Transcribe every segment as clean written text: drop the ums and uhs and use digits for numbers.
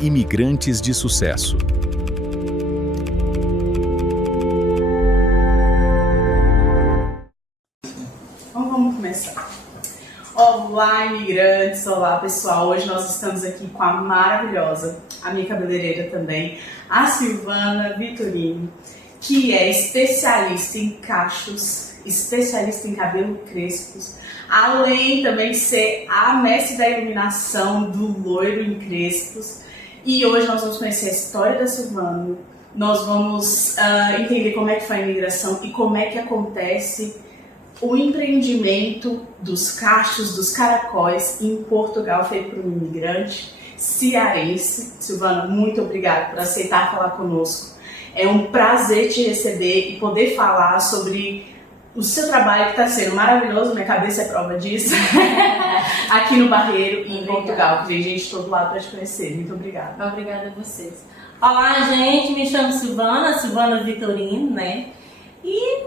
Imigrantes de Sucesso. Então vamos começar. Olá, imigrantes! Olá, pessoal! Hoje nós estamos aqui com a maravilhosa, a minha cabeleireira também, a Silvana Vitorino, que é especialista em cachos, especialista em cabelo crespos, além também de ser a mestre da iluminação do loiro em crespos. E hoje nós vamos conhecer a história da Silvana, nós vamos entender como é que foi a imigração e como é que acontece o empreendimento dos cachos, dos caracóis em Portugal, feito por um imigrante cearense. Silvana, muito obrigada por aceitar falar conosco. É um prazer te receber e poder falar sobre o seu trabalho, que está sendo maravilhoso, minha cabeça é prova disso, aqui no Barreiro e em Portugal, que vem gente de todo lado para te conhecer. Muito obrigada. Obrigada a vocês. Olá, gente, me chamo Silvana Vitorino, né? E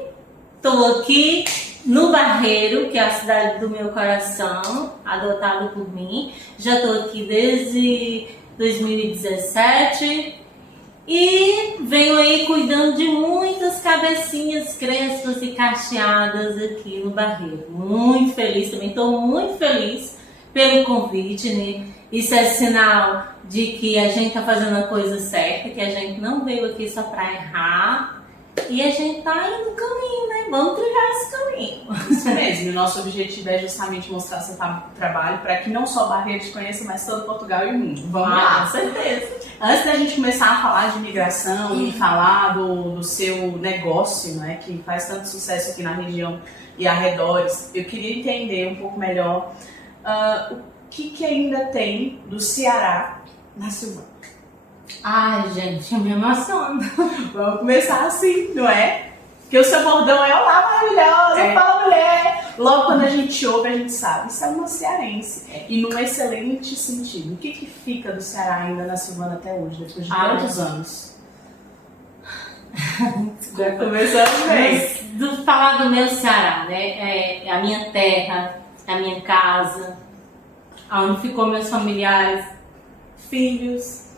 estou aqui no Barreiro, que é a cidade do meu coração, adotado por mim. Já estou aqui desde 2017 e venho aí cuidando de muitas cabecinhas crespas e cacheadas aqui no Barreiro. Muito feliz também, estou muito feliz pelo convite, né? Isso é sinal de que a gente está fazendo a coisa certa, que a gente não veio aqui só para errar. E a gente tá indo no caminho, né? Vamos trilhar esse caminho. Isso mesmo, o nosso objetivo é justamente mostrar seu trabalho para que não só o Barreiro te conheça, mas todo Portugal e o mundo. Vamos lá. Com certeza. Antes da gente começar a falar de imigração e falar do seu negócio, né, que faz tanto sucesso aqui na região e arredores, eu queria entender um pouco melhor o que ainda tem do Ceará na Silvana. Ai, gente, eu me emociono. Vamos começar assim, não é? Porque o seu bordão é olá, maravilhosa, fala mulher. Logo quando a gente ouve, a gente sabe, isso é uma cearense. E num excelente sentido. O que fica do Ceará ainda na Silvana até hoje, depois de tantos anos? Já começamos bem. Falar do meu Ceará, né? É a minha terra, é a minha casa, onde ficou meus familiares, filhos.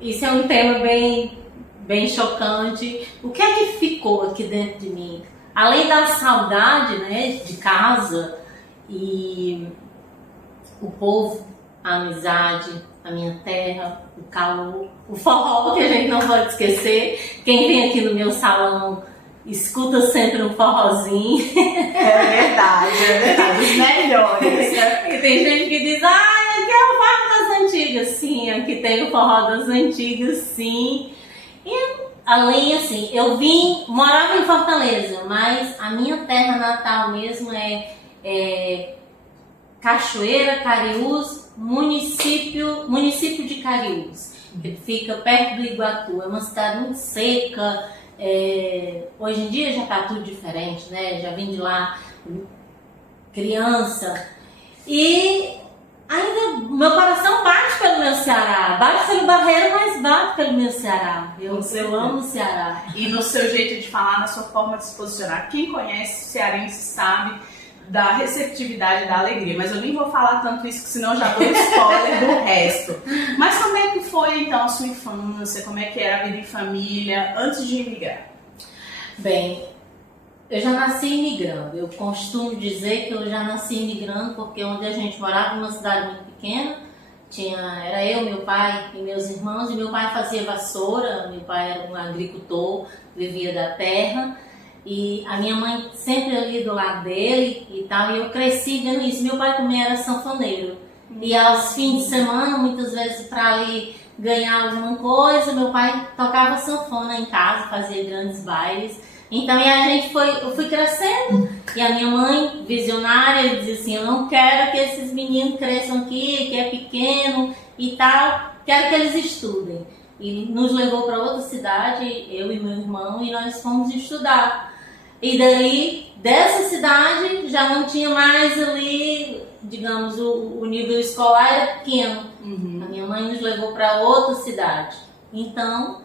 Isso é um tema bem chocante. O que é que ficou aqui dentro de mim? Além da saudade, né, de casa e o povo, a amizade, a minha terra, o calor, o forró, que a gente não pode esquecer. Quem vem aqui no meu salão escuta sempre um forrozinho. É verdade, os melhores. E tem gente que diz, aqui é o forró das antigas. Sim, aqui tem o forró das antigas, sim. E além, assim, eu morava em Fortaleza, mas a minha terra natal mesmo é Cachoeira, Cariús, município de Cariús, que fica perto do Iguatu. É uma cidade muito seca. Hoje em dia já está tudo diferente, né? Já vim de lá criança e ainda meu coração bate pelo meu Ceará, bate pelo Barreiro, mas bate pelo meu Ceará. Eu amo o Ceará. E no seu jeito de falar, na sua forma de se posicionar. Quem conhece o cearense sabe da receptividade, da alegria. Mas eu nem vou falar tanto isso, senão já dou spoiler do resto. Mas como é que foi então a sua infância? Como é que era a vida em família antes de emigrar? Bem, eu já nasci imigrando. Eu costumo dizer que eu já nasci imigrando porque onde a gente morava, numa cidade muito pequena, era eu, meu pai e meus irmãos, e meu pai fazia vassoura, meu pai era um agricultor, vivia da terra, e a minha mãe sempre ali do lado dele e tal, e eu cresci vendo isso. Meu pai também era sanfoneiro, e aos fins de semana, muitas vezes para ali ganhar alguma coisa, meu pai tocava sanfona em casa, fazia grandes bailes. Então, eu fui crescendo, e a minha mãe, visionária, dizia assim, eu não quero que esses meninos cresçam aqui, que é pequeno e tal, quero que eles estudem. E nos levou para outra cidade, eu e meu irmão, e nós fomos estudar. E daí, dessa cidade, já não tinha mais ali, digamos, o nível escolar era pequeno. A minha mãe nos levou para outra cidade. Então,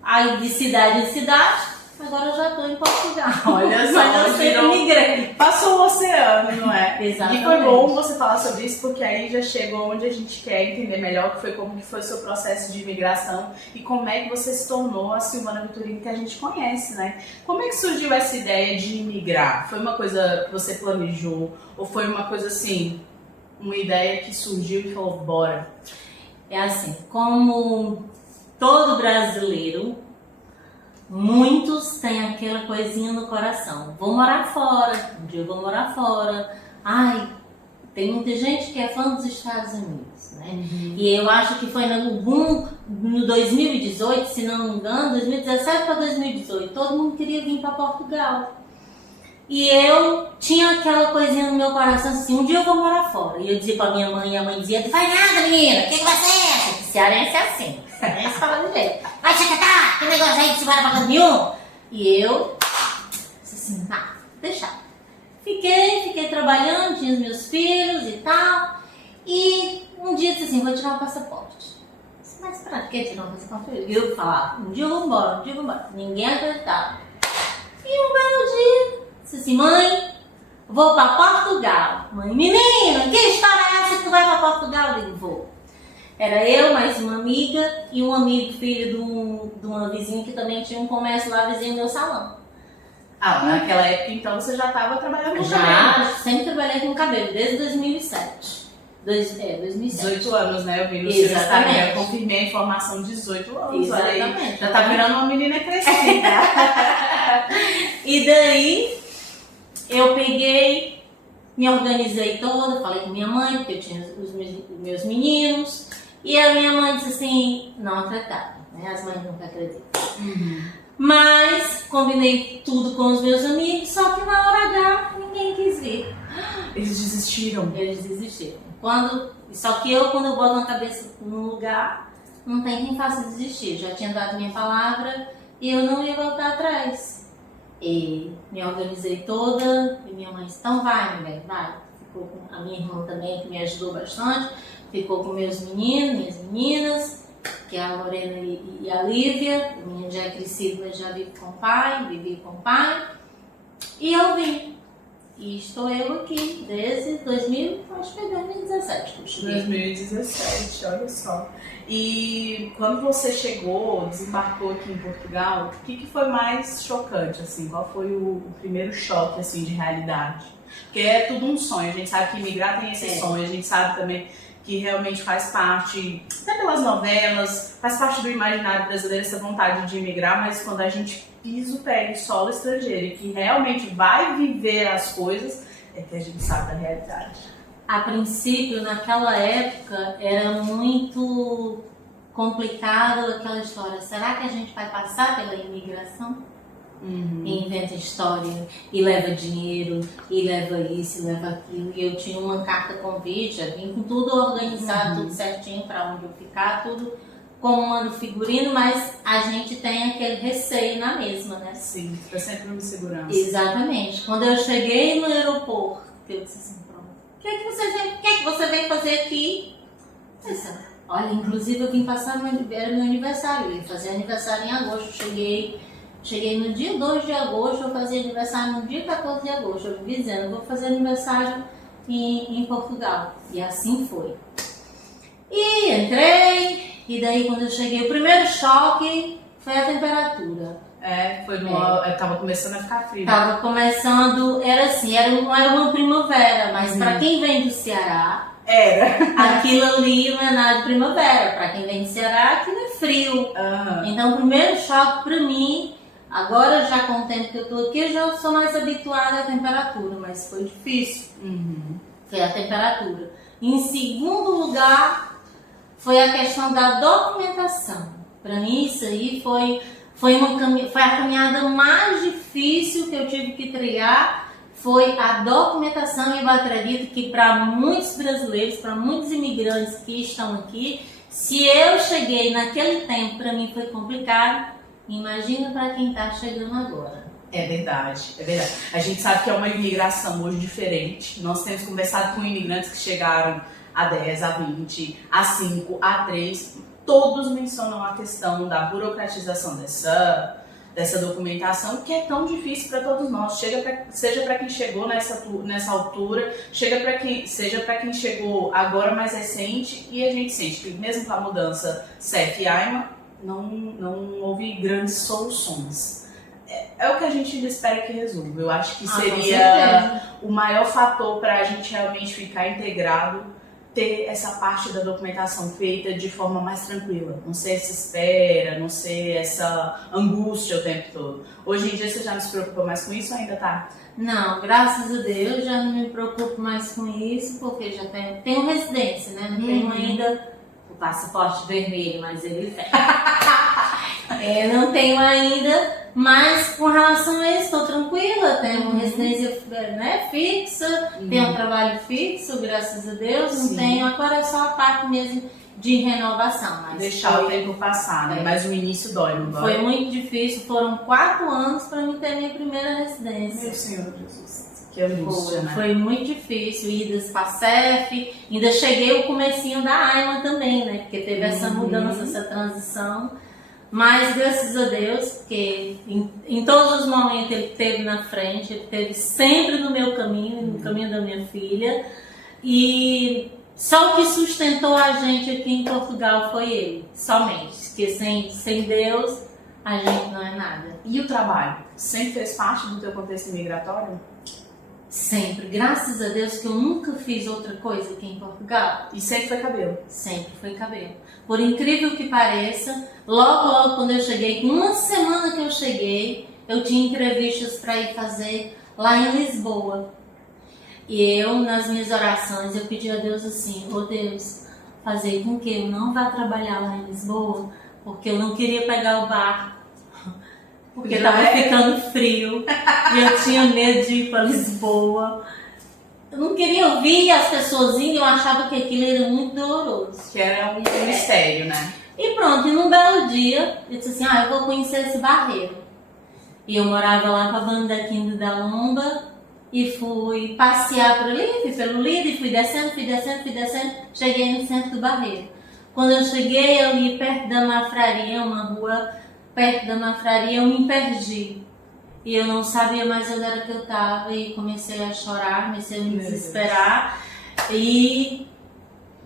aí de cidade em cidade, agora eu já estou em Portugal. Olha só, mas eu sempre migrei. Passou o oceano, não é? Exatamente. E foi bom você falar sobre isso, porque aí já chegou onde a gente quer entender melhor que foi como que foi o seu processo de imigração e como é que você se tornou a Silvana Vitorino que a gente conhece, né? Como é que surgiu essa ideia de imigrar? Foi uma coisa que você planejou ou foi uma coisa assim, uma ideia que surgiu e falou, bora? É assim, como todo brasileiro, muitos têm aquela coisinha no coração. Vou morar fora, um dia eu vou morar fora. Ai, tem muita gente que é fã dos Estados Unidos, né? E eu acho que foi no boom no 2018, se não me engano, 2017 para 2018, todo mundo queria vir para Portugal. E eu tinha aquela coisinha no meu coração assim, um dia eu vou morar fora. E eu dizia pra minha mãe, e a mãe dizia, não faz nada, menina, o que vai ser? Cearense é assim, cearense fala do jeito. Vai te catar, que negócio aí que você vai pra canto nenhum? E eu, assim, deixar. Fiquei trabalhando, tinha os meus filhos e tal. E um dia eu disse assim, vou tirar o passaporte. Mas pra que tirar o passaporte? E eu falava, um dia eu vou embora, um dia eu vou embora. Ninguém acreditava. E um belo dia, disse assim, mãe, vou para Portugal. Mãe, menina, que história é essa que tu vai para Portugal? Eu digo, vou. Era eu, mais uma amiga e um amigo filho de uma vizinha que também tinha um comércio lá, vizinho do meu salão. Ah, naquela época então você já estava trabalhando com cabelo. Já, sempre trabalhei com cabelo, desde 2007. 2007. 18 anos, né? Eu vi no seu Instagram, confirmei a informação, 18 anos. Exatamente. Olha aí, já tá virando uma menina crescida. E daí, eu peguei, me organizei toda, falei com minha mãe, porque eu tinha os meus meninos, e a minha mãe disse assim, não acreditava, né? As mães nunca acreditam. Mas, combinei tudo com os meus amigos, só que na hora H, ninguém quis vir. Eles desistiram. Eles desistiram. Só que quando eu boto na cabeça num lugar, não tem quem faça desistir. Já tinha dado minha palavra e eu não ia voltar atrás. E me organizei toda e minha mãe disse, então vai, mulher, vai. Ficou com a minha irmã também, que me ajudou bastante. Ficou com meus meninos, minhas meninas, que é a Lorena e a Lívia. A minha já é crescida, mas já vive com o pai, vivi com o pai. E eu vim. E estou eu aqui desde 2017. 2017, olha só. E quando você chegou, desembarcou aqui em Portugal, o que foi mais chocante, assim? Qual foi o primeiro choque, assim, de realidade? Porque é tudo um sonho, a gente sabe que imigrar tem esse sonho, a gente sabe também que realmente faz parte, até pelas novelas, faz parte do imaginário brasileiro essa vontade de imigrar, mas quando a gente pisa o pé em solo estrangeiro e que realmente vai viver as coisas, é que a gente sabe da realidade. A princípio, naquela época, era muito complicado aquela história. Será que a gente vai passar pela imigração? E inventa história, e leva dinheiro, e leva isso, e leva aquilo. E eu tinha uma carta convite, já vim com tudo organizado, tudo certinho para onde eu ficar, tudo como mando figurino, mas a gente tem aquele receio na mesma, né? Sim, fica sempre uma insegurança. Exatamente. Quando eu cheguei no aeroporto, eu disse assim, pronto, o que é que você veio fazer aqui? Eu disse, olha, inclusive eu vim passar, era meu aniversário, eu ia fazer aniversário em agosto, Cheguei no dia 2 de agosto, eu fazia aniversário no dia 14 de agosto. Eu vim dizendo, eu vou fazer aniversário em Portugal. E assim foi. E entrei, e daí quando eu cheguei, o primeiro choque foi a temperatura. Tava começando a ficar frio. Tava começando, era assim, não era uma primavera, mas para quem vem do Ceará, aquilo ali não é nada de primavera. Para quem vem do Ceará, aquilo é frio. Então o primeiro choque para mim, agora já com o tempo que eu tô aqui, eu já sou mais habituada à temperatura, mas foi difícil. Foi a temperatura. Em segundo lugar, foi a questão da documentação. Para mim isso aí foi a caminhada mais difícil que eu tive que trilhar, foi a documentação. E eu acredito que para muitos brasileiros, para muitos imigrantes que estão aqui, se eu cheguei naquele tempo, para mim foi complicado, imagina para quem está chegando agora. É verdade, é verdade. A gente sabe que é uma imigração hoje diferente. Nós temos conversado com imigrantes que chegaram a 10, a 20, a 5, a 3. Todos mencionam a questão da burocratização dessa documentação que é tão difícil para todos nós, seja para quem chegou nessa altura, seja para quem chegou agora mais recente, e a gente sente que mesmo com a mudança CEF e AIMA, não houve grandes soluções. É o que a gente espera que resolva. Eu acho que seria o maior fator para a gente realmente ficar integrado, ter essa parte da documentação feita de forma mais tranquila. Não ser essa espera, não ser essa angústia o tempo todo. Hoje em dia você já não se preocupa mais com isso ou ainda tá? Não, graças a Deus já não me preocupo mais com isso, porque já tenho residência, né? Não tenho ainda o passaporte vermelho, mas ele tem. Não tenho ainda, mas com relação a isso, estou tranquila, tenho uma residência, né, fixa, tenho um trabalho fixo, graças a Deus, não tenho, agora é só a parte mesmo de renovação. Mas deixar o tempo passar, né? Mas o início dói, não dói? Foi muito difícil, foram 4 anos para mim ter minha primeira residência. Meu Senhor Jesus, que angústia, né? Foi muito difícil, idas para a CEF, ainda cheguei o comecinho da AIMA também, né, porque teve essa mudança, essa transição. Mas graças a Deus, porque em todos os momentos ele esteve na frente, ele esteve sempre no meu caminho, no caminho da minha filha. E só o que sustentou a gente aqui em Portugal foi ele, somente. Porque sem Deus a gente não é nada. E o trabalho? Sempre fez parte do teu contexto migratório? Sempre. Graças a Deus que eu nunca fiz outra coisa aqui em Portugal. E sempre foi cabelo? Sempre foi cabelo. Por incrível que pareça, logo quando eu cheguei, uma semana que eu cheguei, eu tinha entrevistas para ir fazer lá em Lisboa. E eu, nas minhas orações, eu pedi a Deus assim, Deus, fazer com que eu não vá trabalhar lá em Lisboa, porque eu não queria pegar o barco. Porque estava ficando frio e eu tinha medo de ir para Lisboa. Eu não queria ouvir as pessoas indo, eu achava que aquilo era muito doloroso. Que era um mistério, né? E pronto, e num belo dia, eu disse assim, eu vou conhecer esse barreiro. E eu morava lá para a banda da Quinta da Lomba e fui passear por ali, fui pelo Lido, fui descendo, cheguei no centro do barreiro. Quando eu cheguei ali perto da Mafraria, uma rua perto da Mafraria, eu me perdi. E eu não sabia mais onde era que eu estava e comecei a chorar, comecei a me desesperar. E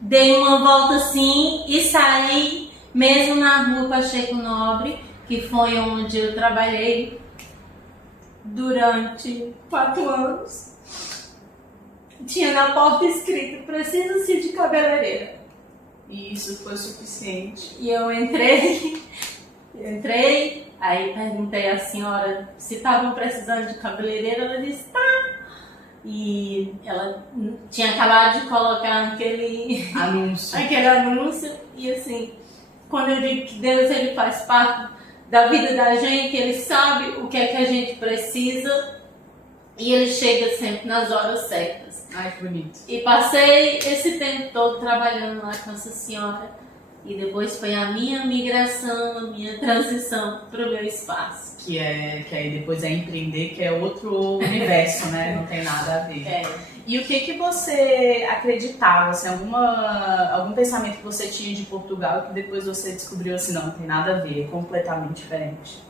dei uma volta assim e saí mesmo na rua Pacheco Nobre, que foi onde eu trabalhei durante 4 anos. Tinha na porta escrito, precisa-se de cabeleireira. E isso foi suficiente. E eu entrei, aí perguntei à senhora se estavam precisando de cabeleireira, ela disse, tá. E ela tinha acabado de colocar aquele anúncio, e assim, quando eu digo que Deus ele faz parte da vida da gente, ele sabe o que é que a gente precisa e ele chega sempre nas horas certas. Ai, que bonito. E passei esse tempo todo trabalhando lá com essa senhora. E depois foi a minha migração, a minha transição para o meu espaço. Que aí depois é empreender, que é outro universo, né? Não tem nada a ver. E o que você acreditava? Assim, algum pensamento que você tinha de Portugal que depois você descobriu assim, não tem nada a ver, é completamente diferente?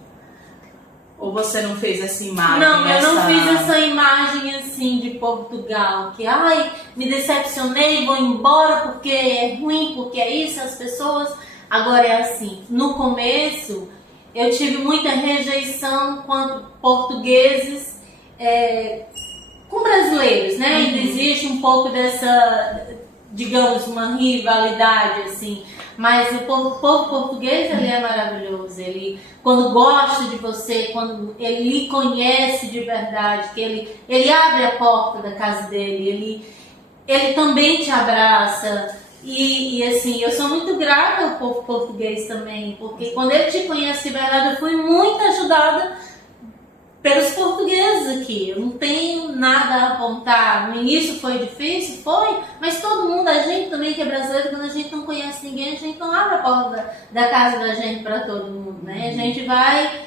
Ou você não fez essa imagem? Não, eu não fiz essa imagem assim de Portugal, que me decepcionei, vou embora porque é ruim, porque é isso, as pessoas. Agora é assim, no começo eu tive muita rejeição quanto portugueses com brasileiros, né? Ainda existe um pouco dessa, digamos, uma rivalidade assim. Mas o povo português ele é maravilhoso, ele quando gosta de você, quando ele lhe conhece de verdade, que ele abre a porta da casa dele, ele também te abraça e assim, eu sou muito grata ao povo português também, porque quando ele te conhece de verdade, eu fui muito ajudada pelos portugueses aqui, eu não tenho nada a apontar. No início foi difícil, mas todo mundo, a gente também que é brasileiro, quando a gente não conhece ninguém, a gente não abre a porta da casa da gente para todo mundo, né? A gente vai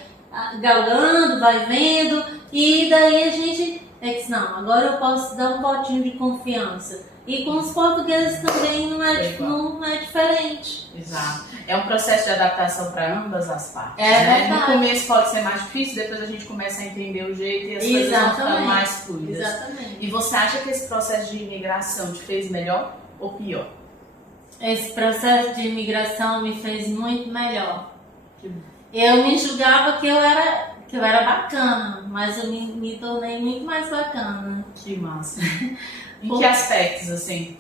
galgando, vai vendo, e daí a gente não, agora eu posso dar um potinho de confiança. E com os portugueses também não é diferente. Exato. É um processo de adaptação para ambas as partes. É verdade. No começo pode ser mais difícil, depois a gente começa a entender o jeito e as coisas vão ficando mais fluidas. Exatamente. E você acha que esse processo de imigração te fez melhor ou pior? Esse processo de imigração me fez muito melhor. Eu me julgava que eu era bacana, mas eu me tornei muito mais bacana. Que massa. Em que aspectos, assim?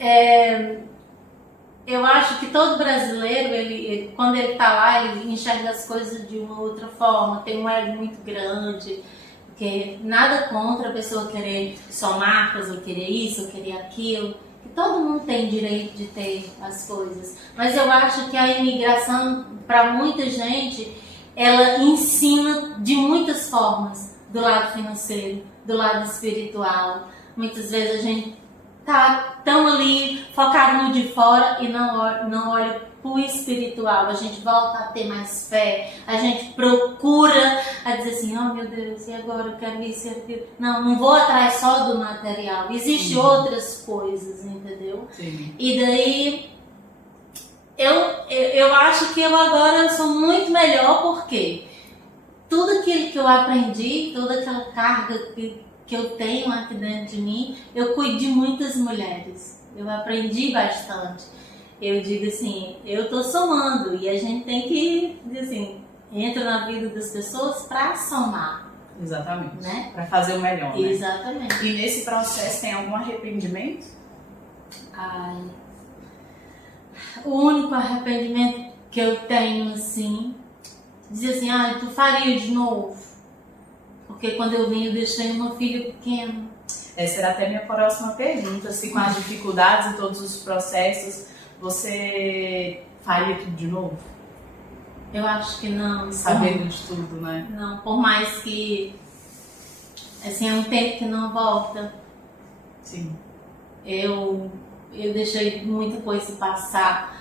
Eu acho que todo brasileiro, ele quando ele tá lá, ele enxerga as coisas de uma outra forma, tem um ego muito grande, porque nada contra a pessoa querer só marcas, ou querer isso, ou querer aquilo, que todo mundo tem direito de ter as coisas. Mas eu acho que a imigração, para muita gente, ela ensina de muitas formas, do lado financeiro, do lado espiritual. Muitas vezes a gente tá tão ali focado no de fora e não olha pro espiritual. A gente volta a ter mais fé, a gente procura a dizer assim, oh meu Deus, e agora eu quero isso e aquilo. Não vou atrás só do material, existem outras coisas, entendeu? Sim. E daí eu acho que eu agora sou muito melhor, porque tudo aquilo que eu aprendi, toda aquela carga que eu tenho aqui dentro de mim, eu cuido de muitas mulheres. Eu aprendi bastante. Eu digo assim, eu tô somando e a gente tem que, assim, entra na vida das pessoas para somar. Exatamente. Né? Para fazer o melhor, né? Exatamente. E nesse processo tem algum arrependimento? Ai, o único arrependimento que eu tenho, assim, dizer assim, tu faria de novo? Porque quando eu vim, eu deixei o meu filho pequeno. Essa era até a minha próxima pergunta, se com as dificuldades e todos os processos, você faria tudo de novo? Eu acho que não. Sabendo de tudo, né? Não, por mais que, assim, é um tempo que não volta. Sim. Eu deixei muita coisa passar.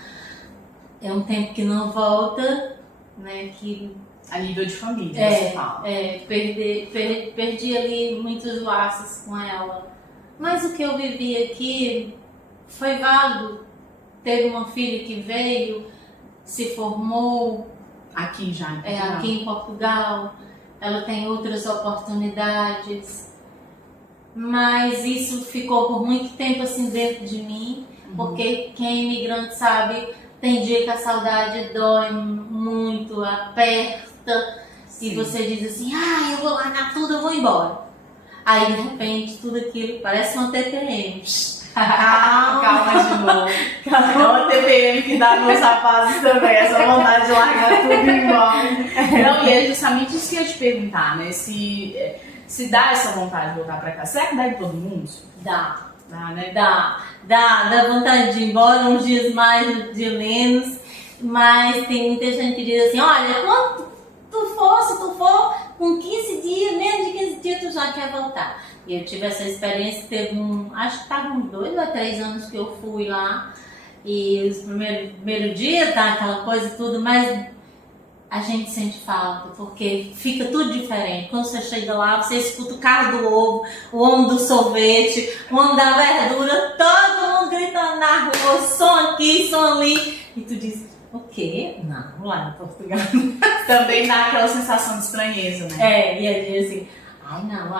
É um tempo que não volta, né, que... A nível de família, você fala. Perdi ali muitos laços com ela. Mas o que eu vivi aqui foi válido. Teve uma filha que veio, se formou. Aqui já, em Portugal. Aqui em Portugal. Ela tem outras oportunidades. Mas isso ficou por muito tempo assim dentro de mim. Porque quem é imigrante sabe, tem dia que a saudade dói muito, aperta. Sim. E você diz assim, eu vou largar tudo, eu vou embora. Aí de repente tudo aquilo parece uma TPM. Calma de novo. É uma TPM que dá nos rapazes também, essa vontade de largar tudo e ir embora. Não, e é justamente isso que eu ia te perguntar, né? Se dá essa vontade de voltar pra cá, será que dá em todo mundo? Dá. Dá, né? Dá vontade de ir embora, uns dias mais, uns dias menos. Mas tem muita gente que diz assim, olha, quando se tu for com 15 dias, menos de 15 dias, tu já quer voltar. E eu tive essa experiência, acho que estava uns 2 ou 3 anos que eu fui lá. E os primeiro dia tá aquela coisa e tudo, mas a gente sente falta, porque fica tudo diferente. Quando você chega lá, você escuta o carro do ovo, o homem do sorvete, o homem da verdura, todo mundo gritando na rua, som aqui, som ali. E tu diz, o quê? Não, lá em Portugal. Também dá aquela sensação de estranheza, né? E aí assim,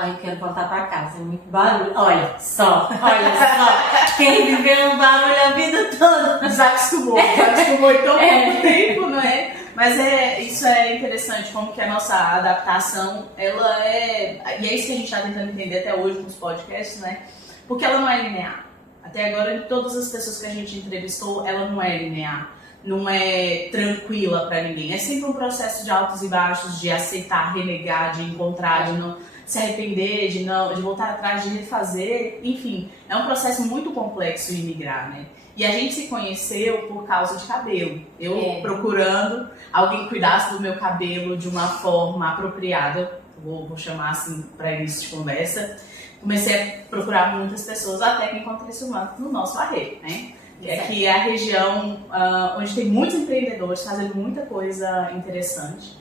eu quero voltar pra casa, é muito barulho. Olha só, quem viveu um barulho a vida toda. Desacostumou em tão pouco tempo, não é? Mas isso é interessante, como que a nossa adaptação, ela é... E é isso que a gente está tentando entender até hoje nos podcasts, né? Porque ela não é linear. Até agora, de todas as pessoas que a gente entrevistou, ela não é linear. Não é tranquila para ninguém. É sempre um processo de altos e baixos, de aceitar, renegar, de encontrar, de não se arrepender, de voltar atrás, de refazer. Enfim, é um processo muito complexo imigrar, né? E a gente se conheceu por causa de cabelo. Eu procurando alguém que cuidasse do meu cabelo de uma forma apropriada, vou chamar assim para início de conversa. Comecei a procurar muitas pessoas até que encontrei esse humano no nosso arreio, né? Que é a região onde tem muitos empreendedores fazendo muita coisa interessante.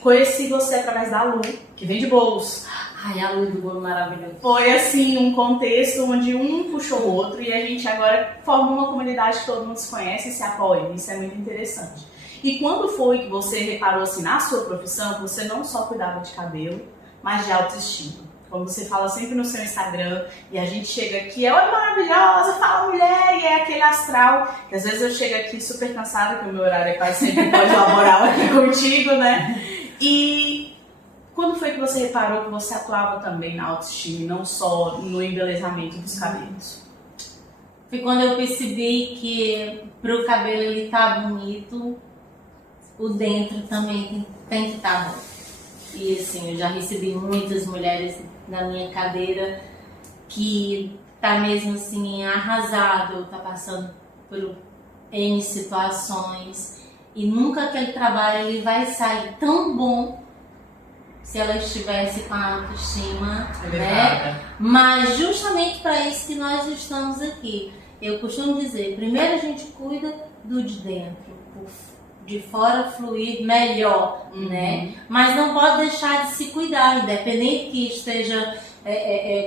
Conheci você através da Lu, que vende bolos. Ai, a luz do bolo maravilhoso. Foi assim, um contexto onde um puxou o outro e a gente agora forma uma comunidade que todo mundo se conhece e se apoia. Isso é muito interessante. E quando foi que você reparou assim na sua profissão que você não só cuidava de cabelo, mas de autoestima? Como você fala sempre no seu Instagram, e a gente chega aqui, oi maravilhosa, fala mulher, e é aquele astral, que às vezes eu chego aqui super cansada, que o meu horário é quase sempre pós-laboral aqui contigo, né? E quando foi que você reparou que você atuava também na autoestima, e não só no embelezamento dos cabelos? Foi quando eu percebi que pro cabelo ele estar bonito, o dentro também tem que estar bom. E assim, eu já recebi muitas mulheres na minha cadeira que tá mesmo assim arrasado, tá passando por N situações e nunca aquele trabalho ele vai sair tão bom se ela estivesse com a autoestima, né? Mas justamente para isso que nós estamos aqui. Eu costumo dizer, primeiro a gente cuida do de dentro, de fora fluir melhor, né? Mas não pode deixar de se cuidar, independente que esteja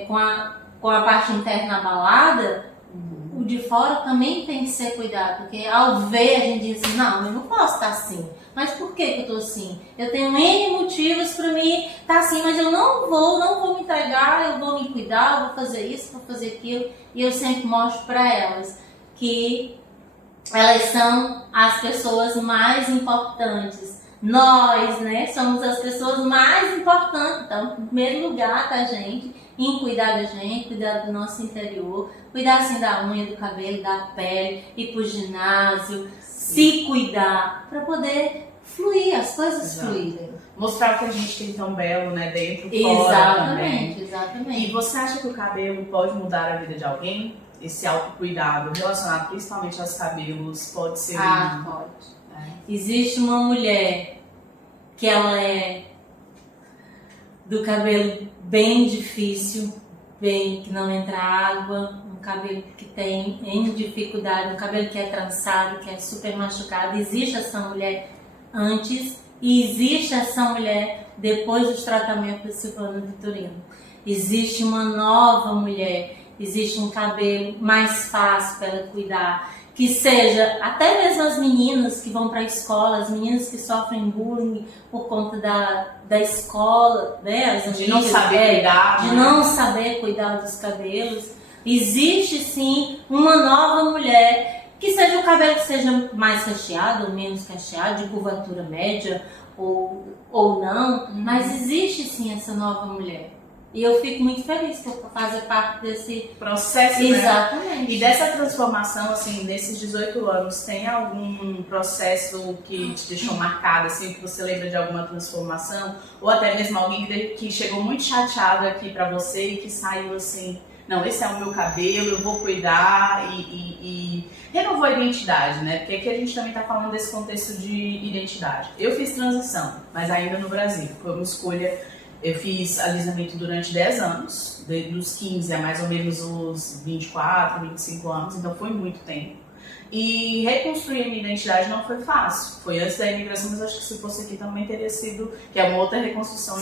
com a parte interna abalada, o de fora também tem que ser cuidado, porque ao ver a gente diz assim, não, eu não posso estar assim. Mas por que eu tô assim? Eu tenho N motivos para mim estar assim, mas eu não vou me entregar, eu vou me cuidar, eu vou fazer isso, vou fazer aquilo. E eu sempre mostro para elas que elas são as pessoas mais importantes. Nós, né, somos as pessoas mais importantes. Então, em primeiro lugar, tá, gente? Em cuidar da gente, cuidar do nosso interior, cuidar assim da unha, do cabelo, da pele, ir pro ginásio, se cuidar, para poder fluir, as coisas fluírem. Mostrar o que a gente tem tão belo, né, dentro e fora também. Exatamente. E você acha que o cabelo pode mudar a vida de alguém? Esse autocuidado relacionado principalmente aos cabelos pode ser... Pode. Existe uma mulher que ela é do cabelo bem difícil, bem que não entra água, um cabelo que tem N dificuldade, um cabelo que é trançado, que é super machucado. Existe essa mulher antes e existe essa mulher depois dos tratamentos da Silvana Vitorino. Existe uma nova mulher, existe um cabelo mais fácil para ela cuidar, que seja até mesmo as meninas que vão para a escola, as meninas que sofrem bullying por conta da escola, né? As de não saber cuidar, de não saber cuidar dos cabelos. Existe sim uma nova mulher que seja o cabelo que seja mais cacheado ou menos cacheado, de curvatura média ou não, mas existe sim essa nova mulher. E eu fico muito feliz por fazer parte desse processo, exatamente. Né? E dessa transformação, assim, nesses 18 anos, tem algum processo que te deixou marcado, assim, que você lembra de alguma transformação? Ou até mesmo alguém que chegou muito chateado aqui pra você e que saiu assim, não, esse é o meu cabelo, eu vou cuidar e renovou a identidade, né? Porque aqui a gente também tá falando desse contexto de identidade. Eu fiz transição, mas ainda no Brasil, foi uma escolha. Eu fiz alisamento durante 10 anos, dos 15 a mais ou menos os 24, 25 anos, então foi muito tempo. E reconstruir a minha de não foi fácil. Foi antes da imigração, mas acho que se fosse aqui também teria sido, que é uma outra reconstrução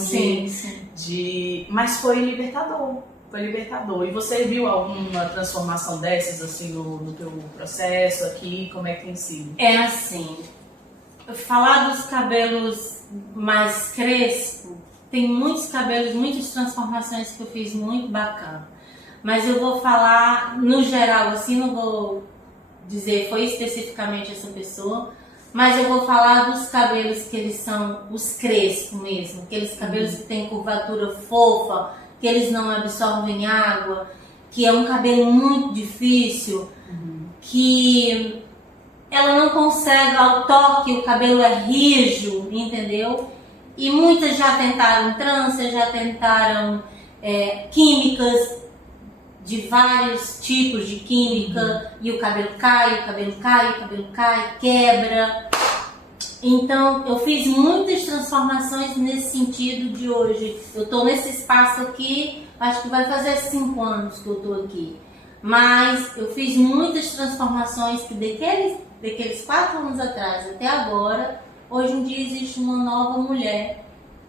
mas foi libertador. Foi libertador. E você viu alguma transformação dessas, assim, no teu processo aqui? Como é que tem sido? É assim, falar dos cabelos mais crespos, tem muitos cabelos, muitas transformações que eu fiz muito bacana. Mas eu vou falar no geral, assim, não vou dizer foi especificamente essa pessoa, mas eu vou falar dos cabelos que eles são os crespos mesmo, aqueles cabelos que têm curvatura fofa, que eles não absorvem água, que é um cabelo muito difícil, que ela não consegue, ao toque o cabelo é rijo, entendeu? E muitas já tentaram trança, já tentaram químicas, de vários tipos de química, e o cabelo cai, quebra. Então, eu fiz muitas transformações nesse sentido de hoje. Eu estou nesse espaço aqui, acho que vai fazer 5 anos que eu estou aqui. Mas eu fiz muitas transformações que daqueles 4 anos atrás até agora, hoje em dia existe uma nova mulher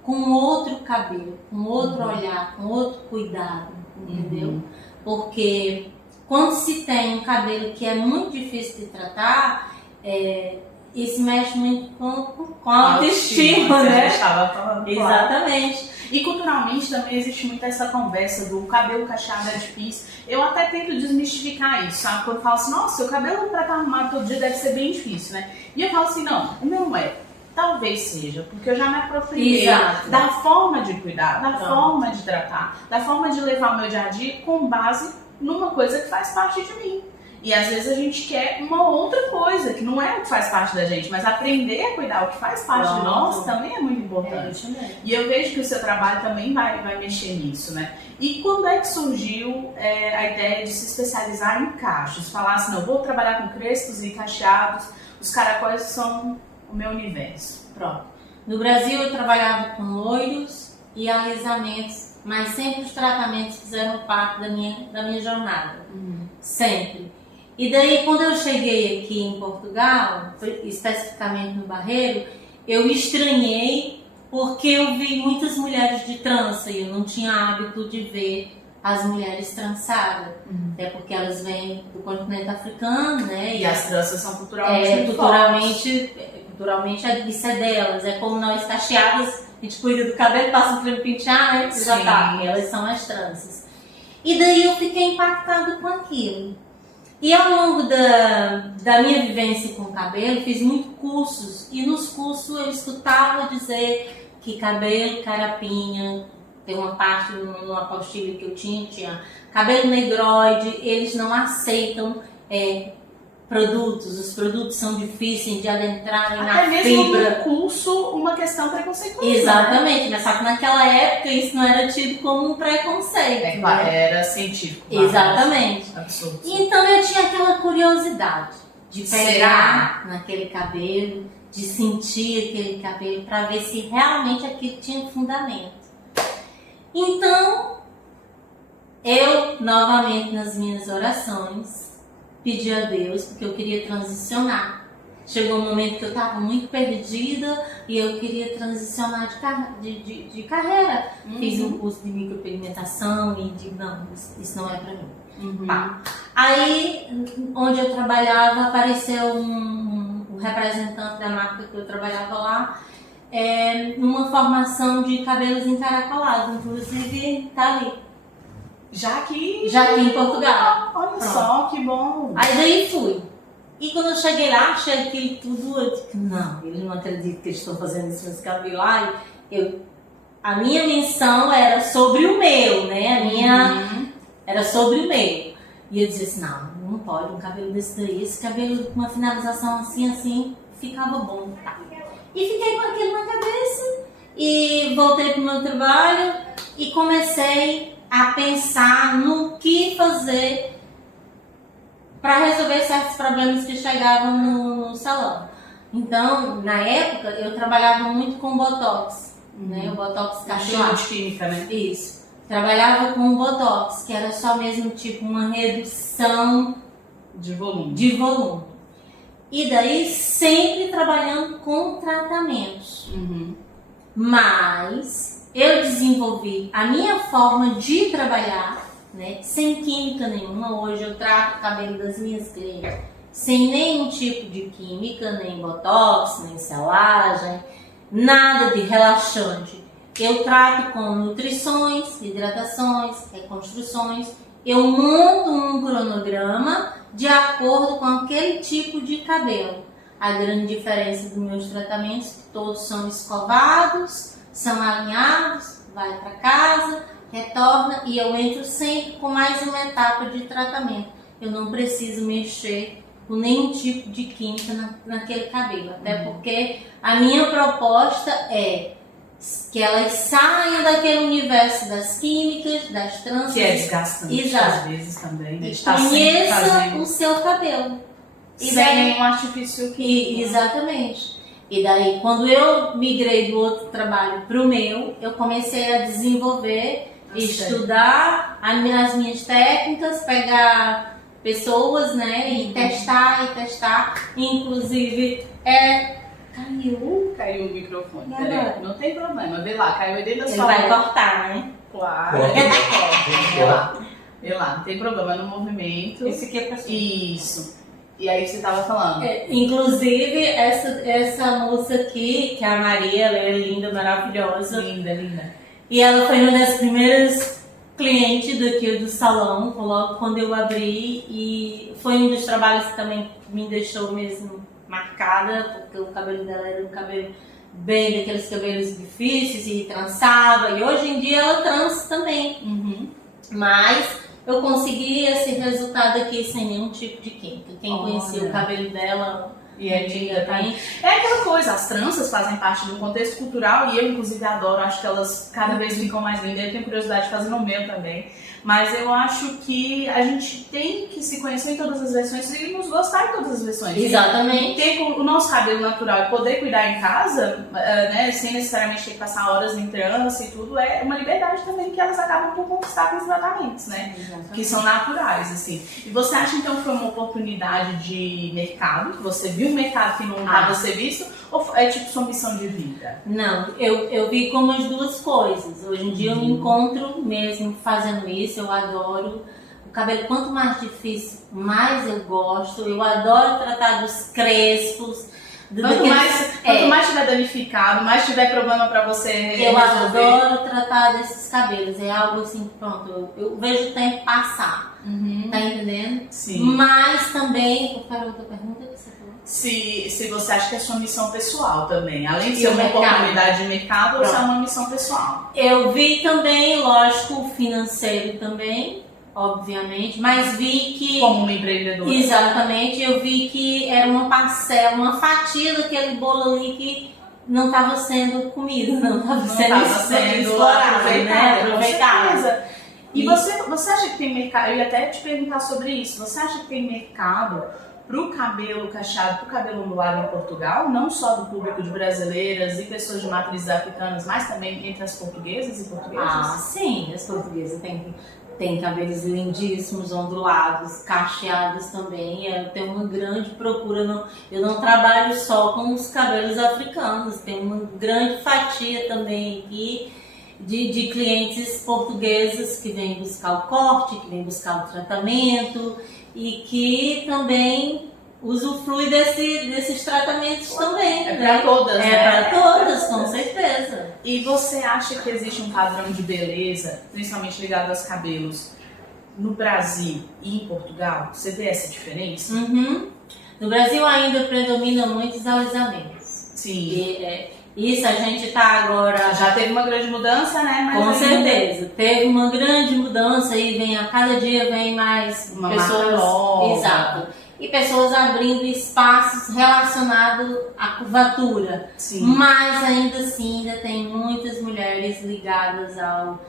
com outro cabelo, com outro olhar, com outro cuidado, entendeu? Porque quando se tem um cabelo que é muito difícil de tratar, isso mexe muito com a autoestima, né? A gente estava falando. Exatamente. E culturalmente também existe muito essa conversa do cabelo cacheado é difícil. Eu até tento desmistificar isso, sabe? Quando eu falo assim, nossa, seu cabelo pra estar arrumado todo dia deve ser bem difícil, né? E eu falo assim, não, o meu não é. Talvez seja, porque eu já me apropriei da forma de cuidar, da forma de tratar, da forma de levar o meu dia a dia com base numa coisa que faz parte de mim. E às vezes a gente quer uma outra coisa, que não é o que faz parte da gente, mas aprender a cuidar o que faz parte de nós também é muito importante. E eu vejo que o seu trabalho também vai mexer nisso, né? E quando é que surgiu a ideia de se especializar em cachos? Falar assim, não, vou trabalhar com crespos e cacheados, os caracóis são o meu universo. Pronto. No Brasil eu trabalhava com loiros e alisamentos, mas sempre os tratamentos fizeram parte da minha jornada. Sempre. E daí, quando eu cheguei aqui em Portugal, especificamente no Barreiro, eu estranhei porque eu vi muitas mulheres de trança e eu não tinha hábito de ver as mulheres trançadas. Até porque elas vêm do continente africano, né? E as tranças são culturalmente isso é delas. É como nós cacheadas, a gente cuida do cabelo, passa um creme pentear, né? Já tá. Elas são as tranças. E daí eu fiquei impactada com aquilo. E ao longo da minha vivência com o cabelo, fiz muitos cursos. E nos cursos eu escutava dizer que cabelo carapinha, tem uma parte numa apostila que eu tinha cabelo negroide, eles não aceitam produtos, os produtos são difíceis de adentrarem na fibra. Até mesmo no curso, uma questão preconceituosa. Exatamente, né? Mas só que naquela época isso não era tido como um preconceito. Era científico. Exatamente. Absurdo. Então eu tinha aquela curiosidade de pegar naquele cabelo, de sentir aquele cabelo para ver se realmente aquilo tinha fundamento. Então, eu novamente nas minhas orações pedi a Deus, porque eu queria transicionar. Chegou um momento que eu estava muito perdida e eu queria transicionar de carreira. Fiz um curso de micropigmentação e digo, não, isso não é para mim. Aí, onde eu trabalhava, apareceu um representante da marca que eu trabalhava lá, numa formação de cabelos encaracolados, inclusive tá ali. Já aqui em Portugal. Olha só, que bom. Aí daí fui. E quando eu cheguei lá, achei aquilo tudo, eu disse, não, eles não acreditam que eles estão fazendo isso nesse cabelo. A minha menção era sobre o meu, né? Era sobre o meu. E eu dizia assim, não pode, um cabelo desse daí, esse cabelo com uma finalização assim, ficava bom. Tá. E fiquei com aquilo na cabeça e voltei pro meu trabalho e comecei a pensar no que fazer para resolver certos problemas que chegavam no salão. Então, na época, eu trabalhava muito com botox, né? O botox capilar. De química, né? Isso. Trabalhava com botox, que era só mesmo tipo uma redução de volume. E daí sempre trabalhando com tratamentos. Mas eu desenvolvi a minha forma de trabalhar, né, sem química nenhuma. Hoje eu trato o cabelo das minhas clientes sem nenhum tipo de química, nem botox, nem selagem, nada de relaxante. Eu trato com nutrições, hidratações, reconstruções. Eu monto um cronograma de acordo com aquele tipo de cabelo. A grande diferença dos meus tratamentos é que todos são escovados, são alinhados, vai para casa, retorna e eu entro sempre com mais uma etapa de tratamento. Eu não preciso mexer com nenhum tipo de química naquele cabelo, até porque a minha proposta é que elas saiam daquele universo das químicas, das tranças. Que é desgastante às vezes também. E conheça o seu cabelo. Sem nenhum artifício químico. Exatamente. E daí, quando eu migrei do outro trabalho para o meu, eu comecei a desenvolver, estudar as minhas técnicas, pegar pessoas, né, e testar. Inclusive, caiu. caiu o microfone. Não, Peraí. Não tem problema. Vê lá, caiu dentro da Ele sua vai boca. cortar, né? Claro. Corta. Vê lá. Vê lá, não tem problema no movimento. Esse aqui é pra cima. Isso. E aí você tava falando. Inclusive, essa moça aqui, que é a Maria, ela é linda, maravilhosa. Linda, linda. E ela foi uma das primeiras clientes daqui do salão, logo quando eu abri. E foi um dos trabalhos que também me deixou mesmo marcada, porque o cabelo dela era um cabelo bem daqueles cabelos difíceis e trançava. E hoje em dia ela trança também. Uhum. Mas eu consegui esse resultado aqui sem nenhum tipo de química. Quem conhecia o cabelo dela E é linda também. É aquela coisa, as tranças fazem parte do contexto cultural e eu, inclusive, adoro. Acho que elas cada vez ficam mais lindas. Eu tenho curiosidade de fazer no meu também. Mas eu acho que a gente tem que se conhecer em todas as versões e nos gostar em todas as versões. Exatamente. Ter o nosso cabelo natural e poder cuidar em casa, né, sem necessariamente ter que passar horas em trança e tudo, é uma liberdade também que elas acabam por conquistar com os tratamentos, né? Exatamente. Que são naturais, assim. E você acha, então, que foi uma oportunidade de mercado? Que você viu um mercado que não estava a ser visto? Ou é tipo sua missão de vida? Não, eu vi como as duas coisas. Hoje em dia eu me encontro mesmo fazendo isso, eu adoro. O cabelo, quanto mais difícil, mais eu gosto. Eu adoro tratar dos crespos. Quanto mais tiver danificado, mais tiver problema pra você Eu resolver. adoro tratar desses cabelos. É algo assim, pronto, eu vejo o tempo passar. Uhum. Tá entendendo? Sim. Mas também, qual era outra pergunta que você falou? Se você acha que é sua missão pessoal também, além de E ser o uma mercado. oportunidade de mercado, ou se é Pronto. uma missão pessoal? Eu vi também, lógico, o financeiro também, obviamente, mas vi que... Como uma empreendedora. Exatamente, eu vi que era uma parcela, uma fatia daquele bolo ali que não estava sendo comida, não estava sendo explorado, né? Aproveitado. Com certeza. E você acha que tem mercado? Eu ia até te perguntar sobre isso. Você acha que tem mercado pro cabelo cacheado, pro cabelo ondulado em Portugal? Não só do público de brasileiras e pessoas de matrizes africanas, mas também entre as portuguesas e portuguesas? Ah, sim, as portuguesas têm cabelos lindíssimos, ondulados, cacheados também. Eu tenho uma grande procura. Eu não trabalho só com os cabelos africanos, tem uma grande fatia também aqui de clientes portugueses que vêm buscar o corte, que vêm buscar o tratamento e que também usufrui desses tratamentos também. É né? para todas, né? É para todas, com certeza. E você acha que existe um padrão de beleza, principalmente ligado aos cabelos, no Brasil e em Portugal? Você vê essa diferença? Uhum. No Brasil ainda predomina muito os alisamentos. Sim. Isso a gente está agora... Já teve uma grande mudança, né? Mas Com ainda certeza. Teve uma grande mudança e a cada dia vem mais Uma marca pessoas... nova. Exato. E pessoas abrindo espaços relacionados à curvatura. Sim. Mas ainda assim, ainda tem muitas mulheres ligadas ao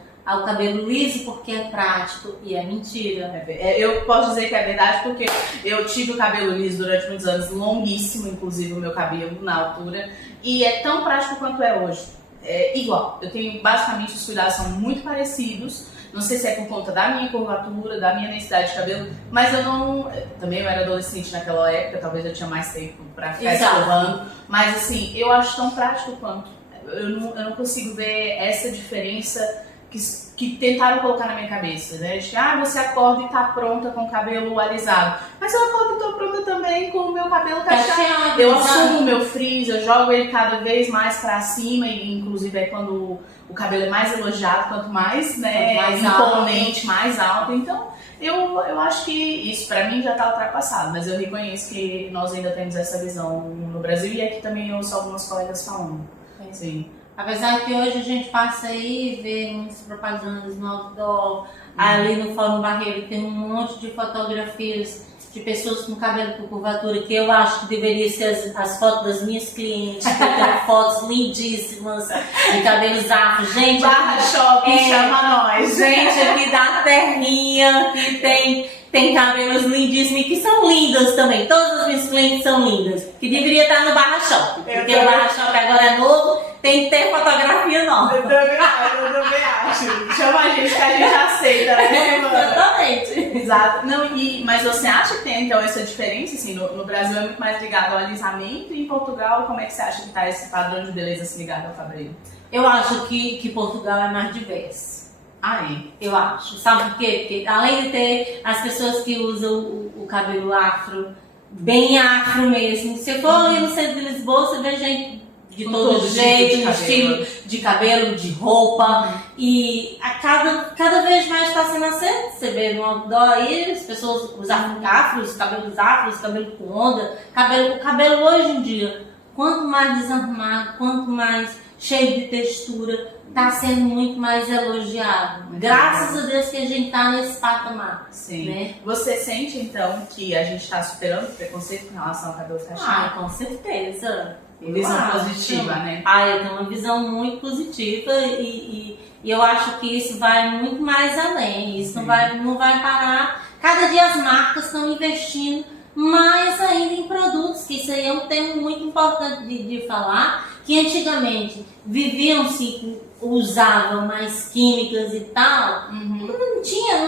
cabelo liso porque é prático e é mentira. Eu posso dizer que é verdade porque eu tive o cabelo liso durante muitos anos, longuíssimo, inclusive o meu cabelo na altura, e é tão prático quanto é hoje. É igual. Eu tenho basicamente os cuidados são muito parecidos. Não sei se é por conta da minha curvatura, da minha densidade de cabelo, mas eu não. Também eu era adolescente naquela época, talvez eu tinha mais tempo pra ficar escovando. Mas assim, eu acho tão prático quanto. Eu não consigo ver essa diferença que tentaram colocar na minha cabeça, né? De que você acorda e tá pronta com o cabelo alisado. Mas eu acordo e tô pronta também com o meu cabelo cacheado. Eu assumo o meu frizz, eu jogo ele cada vez mais pra cima, e inclusive é quando o cabelo é mais elogiado, quanto mais, né, mais imponente, mais alto. Então, eu acho que isso pra mim já tá ultrapassado, mas eu reconheço que nós ainda temos essa visão no Brasil e aqui também eu ouço algumas colegas falando. Sim. Apesar que hoje a gente passa aí e vê muitas propagandas no outdoor, ali no Fórum Barreiro tem um monte de fotografias de pessoas com cabelo com curvatura, que eu acho que deveria ser as fotos das minhas clientes, que eu tenho fotos lindíssimas de cabelos afro. Gente, Barra Shopping, chama nós. Gente aqui da terrinha, que tem cabelos lindíssimos e que são lindas também. Todas as minhas clientes são lindas. Que deveria estar no Barra Shopping. Porque o Barra Shopping agora é novo, tem que ter fotografia nova. Eu também acho. Chama a gente que a gente aceita, né, Silvana? diferente. Exato. Não, mas você acha que tem então essa diferença? Assim, no Brasil é muito mais ligado ao alisamento e em Portugal, como é que você acha que tá esse padrão de beleza assim, ligado ao cabelo? Eu acho que Portugal é mais diverso. Aí. Eu acho. Sabe por quê? Porque além de ter as pessoas que usam o cabelo afro, bem afro mesmo. Se for ali no centro de Lisboa, você vê gente de todo jeito, no estilo de cabelo, de roupa. E a cada vez mais está sendo assim. Você vê no outdoor aí, as pessoas usam afros, cabelo com onda. O cabelo hoje em dia, quanto mais desarrumado, quanto mais cheio de textura, está sendo muito mais elogiado. Graças a Deus que a gente está nesse patamar. Sim. Né? Você sente então que a gente está superando o preconceito com relação ao cabelo cacheado? Com certeza. Visão positiva, né? Eu tenho uma visão muito positiva e eu acho que isso vai muito mais além. Isso não vai parar. Cada dia as marcas estão investindo mais ainda em produtos, que isso aí é um tema muito importante de falar, que antigamente usavam mais químicas e tal, não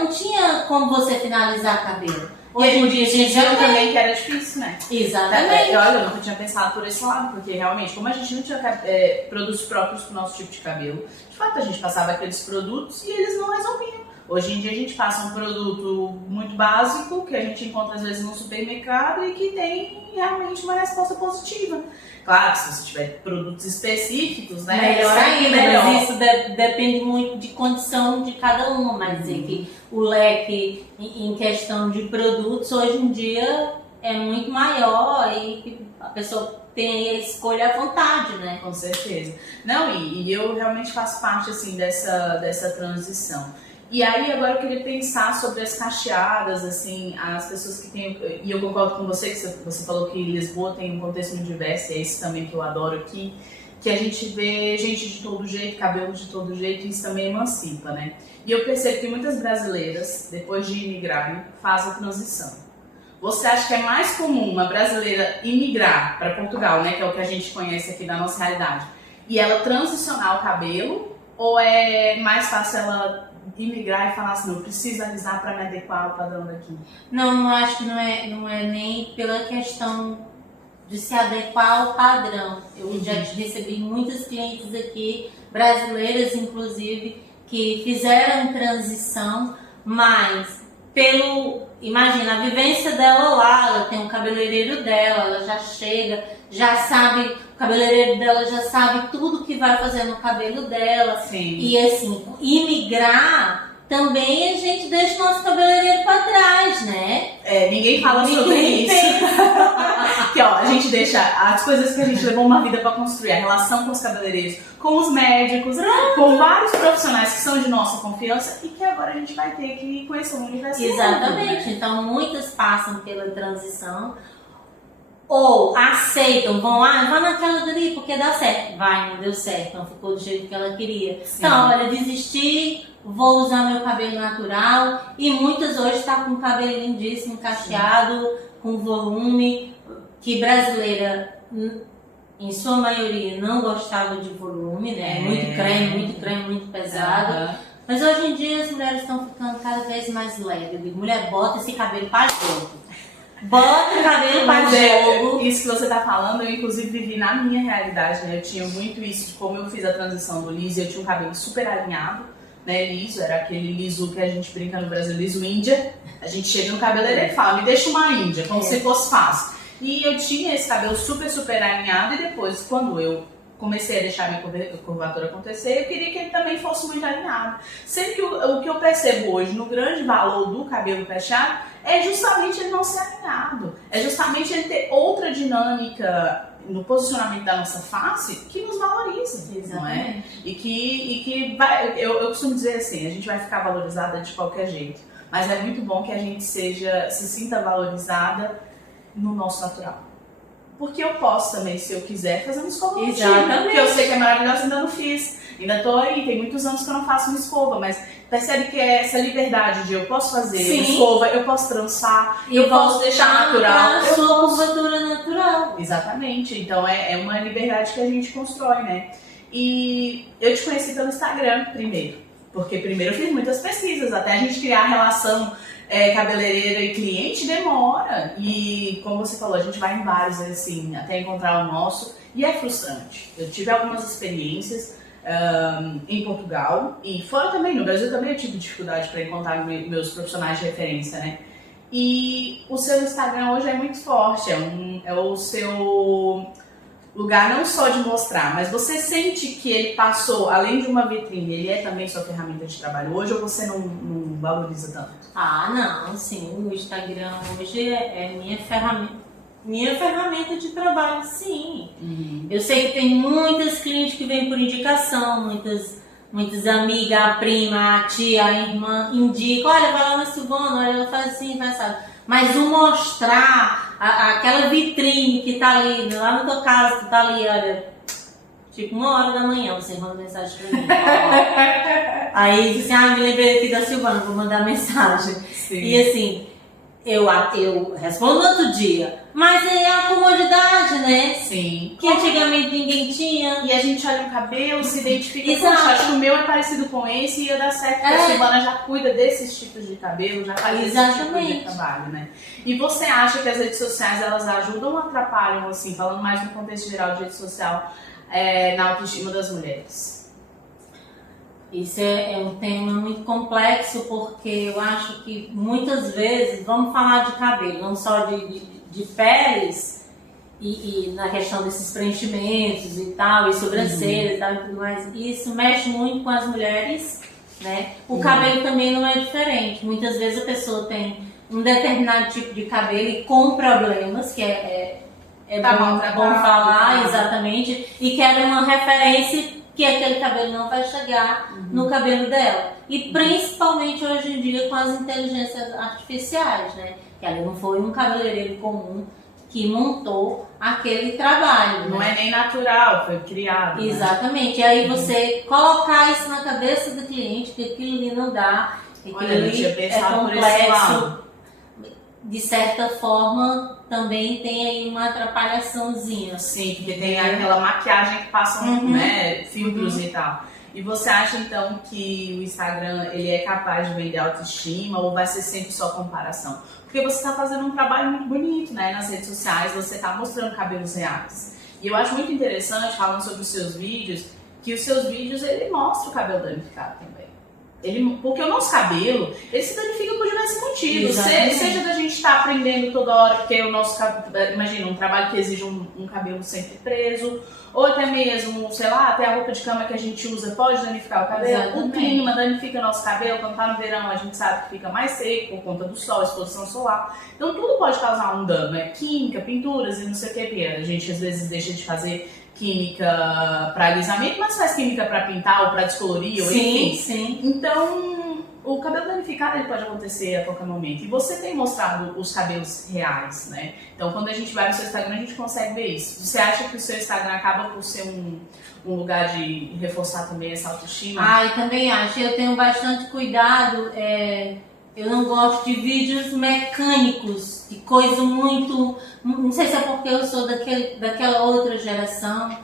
tinha como você finalizar cabelo. Hoje em dia a gente viu também que era difícil, né? Exatamente. Olha, eu nunca tinha pensado por esse lado, porque realmente, como a gente não tinha produtos próprios para o nosso tipo de cabelo, de fato a gente passava aqueles produtos e eles não resolviam. Hoje em dia a gente passa um produto muito básico, que a gente encontra às vezes no supermercado e que tem realmente uma resposta positiva. Claro, se você tiver produtos específicos, né? Melhor ainda, melhor. Mas isso depende muito de condição de cada uma, mas dizer que o leque em questão de produtos hoje em dia é muito maior e a pessoa tem a escolha à vontade, né? Com certeza. Não, e eu realmente faço parte assim dessa transição. E aí agora eu queria pensar sobre as cacheadas, assim, as pessoas que têm, e eu concordo com você, que você falou que Lisboa tem um contexto muito diverso, e é isso também que eu adoro aqui, que a gente vê gente de todo jeito, cabelo de todo jeito, e isso também emancipa, né? E eu percebo que muitas brasileiras, depois de imigrarem, fazem a transição. Você acha que é mais comum uma brasileira imigrar para Portugal, né, que é o que a gente conhece aqui da nossa realidade, e ela transicionar o cabelo, ou é mais fácil ela imigrar e falar assim, não, preciso alisar para me adequar ao padrão daqui? Não, acho que não é nem pela questão de se adequar ao padrão. Eu já recebi muitas clientes aqui, brasileiras inclusive, que fizeram transição, mas imagina, a vivência dela lá, ela tem um cabeleireiro dela, ela já chega, já sabe, o cabeleireiro dela já sabe tudo que vai fazer no cabelo dela. Sim. E assim, imigrar também a gente deixa o nosso cabeleireiro para trás, né? Ninguém fala sobre isso. Que ó, a gente deixa as coisas que a gente levou uma vida para construir, a relação com os cabeleireiros, com os médicos, com vários profissionais que são de nossa confiança e que agora a gente vai ter que conhecer o universo. Exatamente. Né? Então muitas passam pela transição ou aceitam, vão naquela dali porque dá certo. Não deu certo, não ficou do jeito que ela queria. Sim. Então, olha, desisti, vou usar meu cabelo natural. E muitas hoje estão com o cabelo lindíssimo, cacheado, com volume, que brasileira, em sua maioria, não gostava de volume, né? Muito creme, muito pesado. Mas hoje em dia as mulheres estão ficando cada vez mais leves. Eu digo, mulher, bota esse cabelo para jogo. Bota o cabelo para jogo. Isso que você tá falando, eu inclusive vivi na minha realidade, né? Eu tinha muito isso de como eu fiz a transição do liso, eu tinha um cabelo super alinhado, né? Liso, era aquele liso que a gente brinca no Brasil, liso índia. A gente chega no cabeleireiro e fala, me deixa uma índia, como se fosse fácil. E eu tinha esse cabelo super alinhado e depois, quando eu comecei a deixar minha curvatura acontecer, eu queria que ele também fosse muito alinhado. Sempre que o que eu percebo hoje no grande valor do cabelo cacheado é justamente ele não ser alinhado. É justamente ele ter outra dinâmica no posicionamento da nossa face que nos valoriza. Exatamente. Não é? E que vai, eu costumo dizer assim, a gente vai ficar valorizada de qualquer jeito. Mas é muito bom que a gente se sinta valorizada no nosso natural. Porque eu posso também, se eu quiser, fazer uma escova contígua, porque eu sei que é maravilhosa, ainda não fiz. Ainda tô aí, tem muitos anos que eu não faço uma escova, mas percebe que é essa liberdade de eu posso fazer uma escova, eu posso trançar, eu posso deixar natural. A sua curvatura natural. Exatamente, então é uma liberdade que a gente constrói, né? E eu te conheci pelo Instagram primeiro. Porque primeiro eu fiz muitas pesquisas, até a gente criar a relação cabeleireira e cliente demora. E como você falou, a gente vai em vários assim, até encontrar o nosso, e é frustrante. Eu tive algumas experiências em Portugal e fora também, no Brasil também eu tive dificuldade para encontrar meus profissionais de referência, né? E o seu Instagram hoje é muito forte, é o seu lugar não só de mostrar, mas você sente que ele passou, além de uma vitrine, ele é também sua ferramenta de trabalho hoje, ou você não valoriza tanto? Ah, não, sim, o Instagram hoje é minha ferramenta de trabalho, sim. Eu sei que tem muitas clientes que vêm por indicação, muitas amigas, a prima, a tia, a irmã indicam, olha, vai lá na Silvana, olha, ela faz assim, faz assim. Mas o mostrar aquela vitrine que tá ali, lá na tua casa, que tá ali, olha, tipo 1h da manhã, você manda mensagem pra mim. Aí diz assim, me lembrei aqui da Silvana, vou mandar mensagem. Sim. E assim, eu respondo no outro dia. Mas é a comodidade, né? Sim. Que antigamente ninguém tinha. E a gente olha o cabelo, se identifica. Exato. Poxa, acho que o meu é parecido com esse e ia dar certo. Porque a Silvana já cuida desses tipos de cabelo, já faz esse tipo de trabalho, né? E você acha que as redes sociais, elas ajudam ou atrapalham, assim, falando mais no contexto geral de rede social, na autoestima das mulheres? Isso é um tema muito complexo, porque eu acho que muitas vezes, vamos falar de cabelo, não só de peles, e na questão desses preenchimentos e tal, e sobrancelhas e tal e tudo mais, isso mexe muito com as mulheres, né? O cabelo também não é diferente. Muitas vezes a pessoa tem um determinado tipo de cabelo e com problemas, que é bom falar, exatamente, e quer uma referência que aquele cabelo não vai chegar no cabelo dela. E principalmente hoje em dia com as inteligências artificiais, né? Que ali não foi um cabeleireiro comum que montou aquele trabalho. Não, né? é nem natural, foi criado. Exatamente. Né? E aí você colocar isso na cabeça do cliente, que aquilo ali não dá, que aquilo ali é complexo. De certa forma, também tem aí uma atrapalhaçãozinha. Sim, porque tem aquela maquiagem que passa, né, filtros e tal. E você acha, então, que o Instagram, ele é capaz de vender autoestima ou vai ser sempre só comparação? Porque você está fazendo um trabalho muito bonito, né, nas redes sociais, você está mostrando cabelos reais. E eu acho muito interessante, falando sobre os seus vídeos, que os seus vídeos, ele mostra o cabelo danificado também. Porque o nosso cabelo, ele se danifica por diversos motivos. Seja da gente estar aprendendo toda hora, porque o nosso cabelo, imagina, um trabalho que exige um cabelo sempre preso, ou até mesmo, sei lá, até a roupa de cama que a gente usa pode danificar o cabelo. Exatamente. O clima danifica o nosso cabelo. Quando tá no verão, a gente sabe que fica mais seco por conta do sol, exposição solar. Então tudo pode causar um dano, química, pinturas e não sei o que. Porque a gente às vezes deixa de fazer química para alisamento, mas faz química para pintar ou para descolorir, ou enfim. Sim. Então, o cabelo danificado ele pode acontecer a qualquer momento. E você tem mostrado os cabelos reais, né? Então, quando a gente vai no seu Instagram, a gente consegue ver isso. Você acha que o seu Instagram acaba por ser um lugar de reforçar também essa autoestima? Eu também acho. Eu tenho bastante cuidado. Eu não gosto de vídeos mecânicos, de coisa muito... Não sei se é porque eu sou daquela outra geração.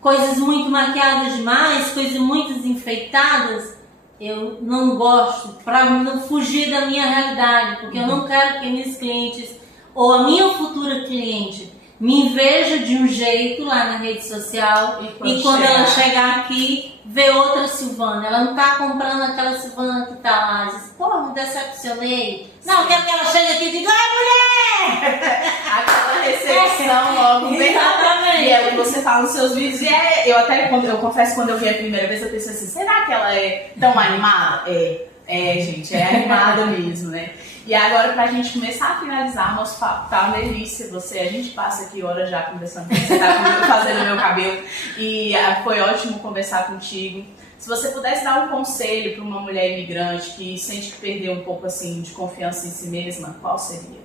Coisas muito maquiadas demais, coisas muito desenfeitadas. Eu não gosto, para não fugir da minha realidade, porque eu não quero que minhas clientes, ou a minha futura cliente, me veja de um jeito lá na rede social e quando ela chegar aqui, vê outra Silvana. Ela não tá comprando aquela Silvana que tá lá. Diz, pô, me decepcionei. Não, eu quero que ela chegue aqui e diga, ai, mulher! Aquela recepção logo. Exatamente. E é o que você fala nos seus vídeos. E eu confesso, quando eu vi a primeira vez, eu pensei assim, será que ela é tão animada? Gente, é animada mesmo, né? E agora, pra gente começar a finalizar, nosso papo tá uma delícia. A gente passa aqui horas já conversando, você tá fazendo meu cabelo. E foi ótimo conversar contigo. Se você pudesse dar um conselho para uma mulher imigrante que sente que perdeu um pouco assim de confiança em si mesma, qual seria?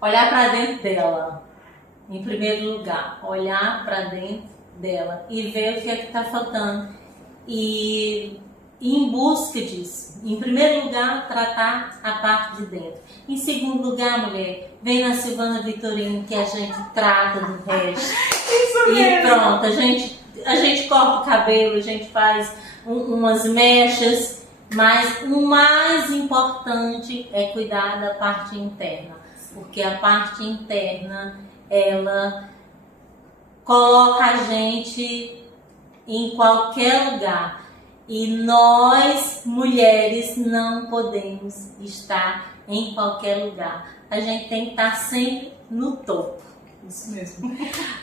Olhar pra dentro dela, em primeiro lugar. Olhar pra dentro dela e ver o que é que tá faltando. E em busca disso. Em primeiro lugar, tratar a parte de dentro. Em segundo lugar, mulher, vem na Silvana Vitorino que a gente trata do resto. Isso mesmo. E pronto, A gente corta o cabelo, a gente faz umas mechas, mas o mais importante é cuidar da parte interna, porque a parte interna, ela coloca a gente em qualquer lugar. E nós, mulheres, não podemos estar em qualquer lugar. A gente tem que estar sempre no topo. Isso mesmo.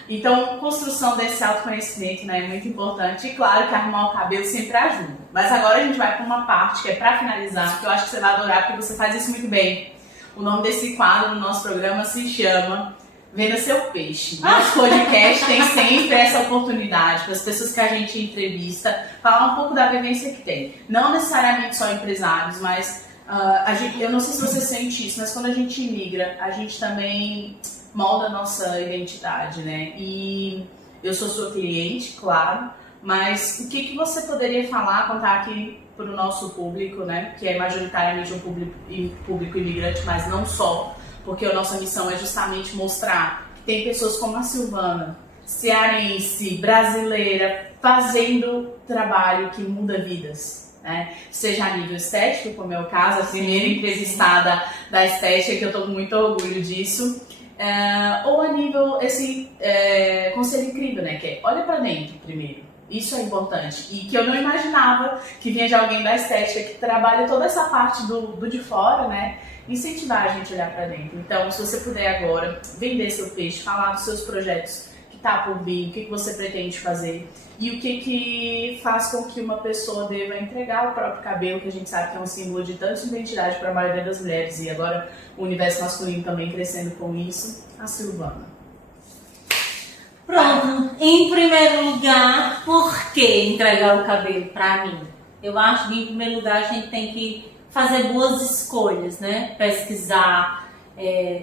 Então, construção desse autoconhecimento, né, é muito importante. E claro que arrumar o cabelo sempre ajuda. Mas agora a gente vai para uma parte que é para finalizar, que eu acho que você vai adorar, porque você faz isso muito bem. O nome desse quadro no nosso programa se chama Venda Seu Peixe. Nosso podcast tem sempre essa oportunidade para as pessoas que a gente entrevista falar um pouco da vivência que tem. Não necessariamente só empresários, mas eu não sei se você sente isso, mas quando a gente imigra, a gente também molda a nossa identidade, né? E eu sou sua cliente, claro, mas o que você poderia falar, contar aqui para o nosso público, né? Que é majoritariamente um público imigrante, mas não só, porque a nossa missão é justamente mostrar que tem pessoas como a Silvana, cearense, brasileira, fazendo trabalho que muda vidas, né? Seja a nível estético, como é o caso, a primeira entrevistada da estética, que eu estou com muito orgulho disso, ou a nível esse conselho incrível, né? Que é olha para dentro primeiro. Isso é importante. E que eu não imaginava que vinha de alguém da estética que trabalha toda essa parte do de fora, né? Incentivar a gente a olhar para dentro. Então, se você puder agora vender seu peixe, falar dos seus projetos que tá por vir, o que você pretende fazer e o que faz com que uma pessoa deva entregar o próprio cabelo, que a gente sabe que é um símbolo de tanta identidade para a maioria das mulheres e agora o universo masculino também crescendo com isso, a Silvana. Pronto, em primeiro lugar, por que entregar o cabelo para mim? Eu acho que em primeiro lugar a gente tem que fazer boas escolhas, né? Pesquisar,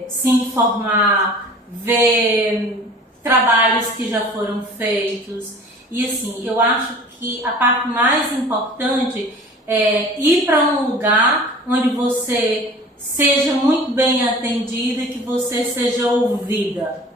se informar, ver trabalhos que já foram feitos. E assim, eu acho que a parte mais importante é ir para um lugar onde você seja muito bem atendida e que você seja ouvida.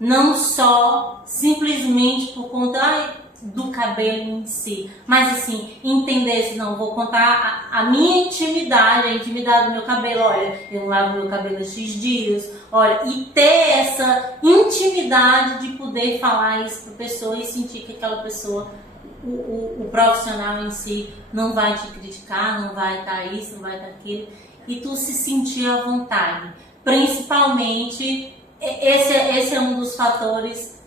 Não só simplesmente por conta do cabelo em si, mas assim, entender se não, vou contar a minha intimidade, a intimidade do meu cabelo, olha, eu não lavo meu cabelo há X dias, olha, e ter essa intimidade de poder falar isso para a pessoa e sentir que aquela pessoa, o profissional em si, não vai te criticar, não vai estar isso, não vai estar aquilo, e tu se sentir à vontade, principalmente. Esse é um dos fatores,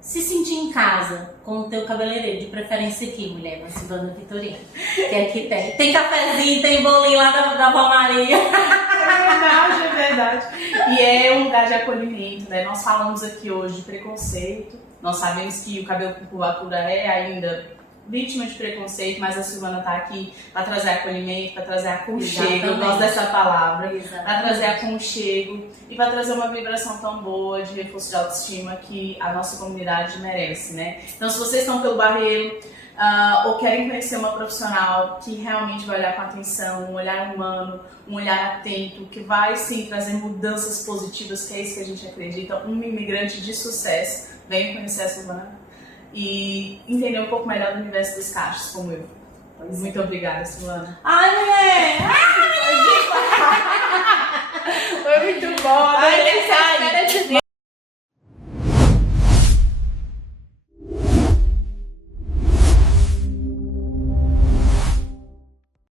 se sentir em casa com o teu cabeleireiro, de preferência aqui, mulher, na Silvana Vitorino, que aqui tem cafezinho, tem bolinho lá da Vó Maria. É verdade. E é um lugar de acolhimento, né? Nós falamos aqui hoje de preconceito, nós sabemos que o cabelo com curvatura é ainda vítima de preconceito, mas a Silvana está aqui para trazer acolhimento, para trazer aconchego, eu gosto dessa palavra, para trazer aconchego e para trazer uma vibração tão boa de reforço de autoestima que a nossa comunidade merece, né? Então, se vocês estão pelo Barreiro ou querem conhecer uma profissional que realmente vai olhar com atenção, um olhar humano, um olhar atento, que vai sim trazer mudanças positivas, que é isso que a gente acredita, um imigrante de sucesso, venham conhecer a Silvana e entender um pouco melhor do universo dos cachos, como eu. Muito obrigada, Silvana. Ai, mulher! Foi muito bom. Ai,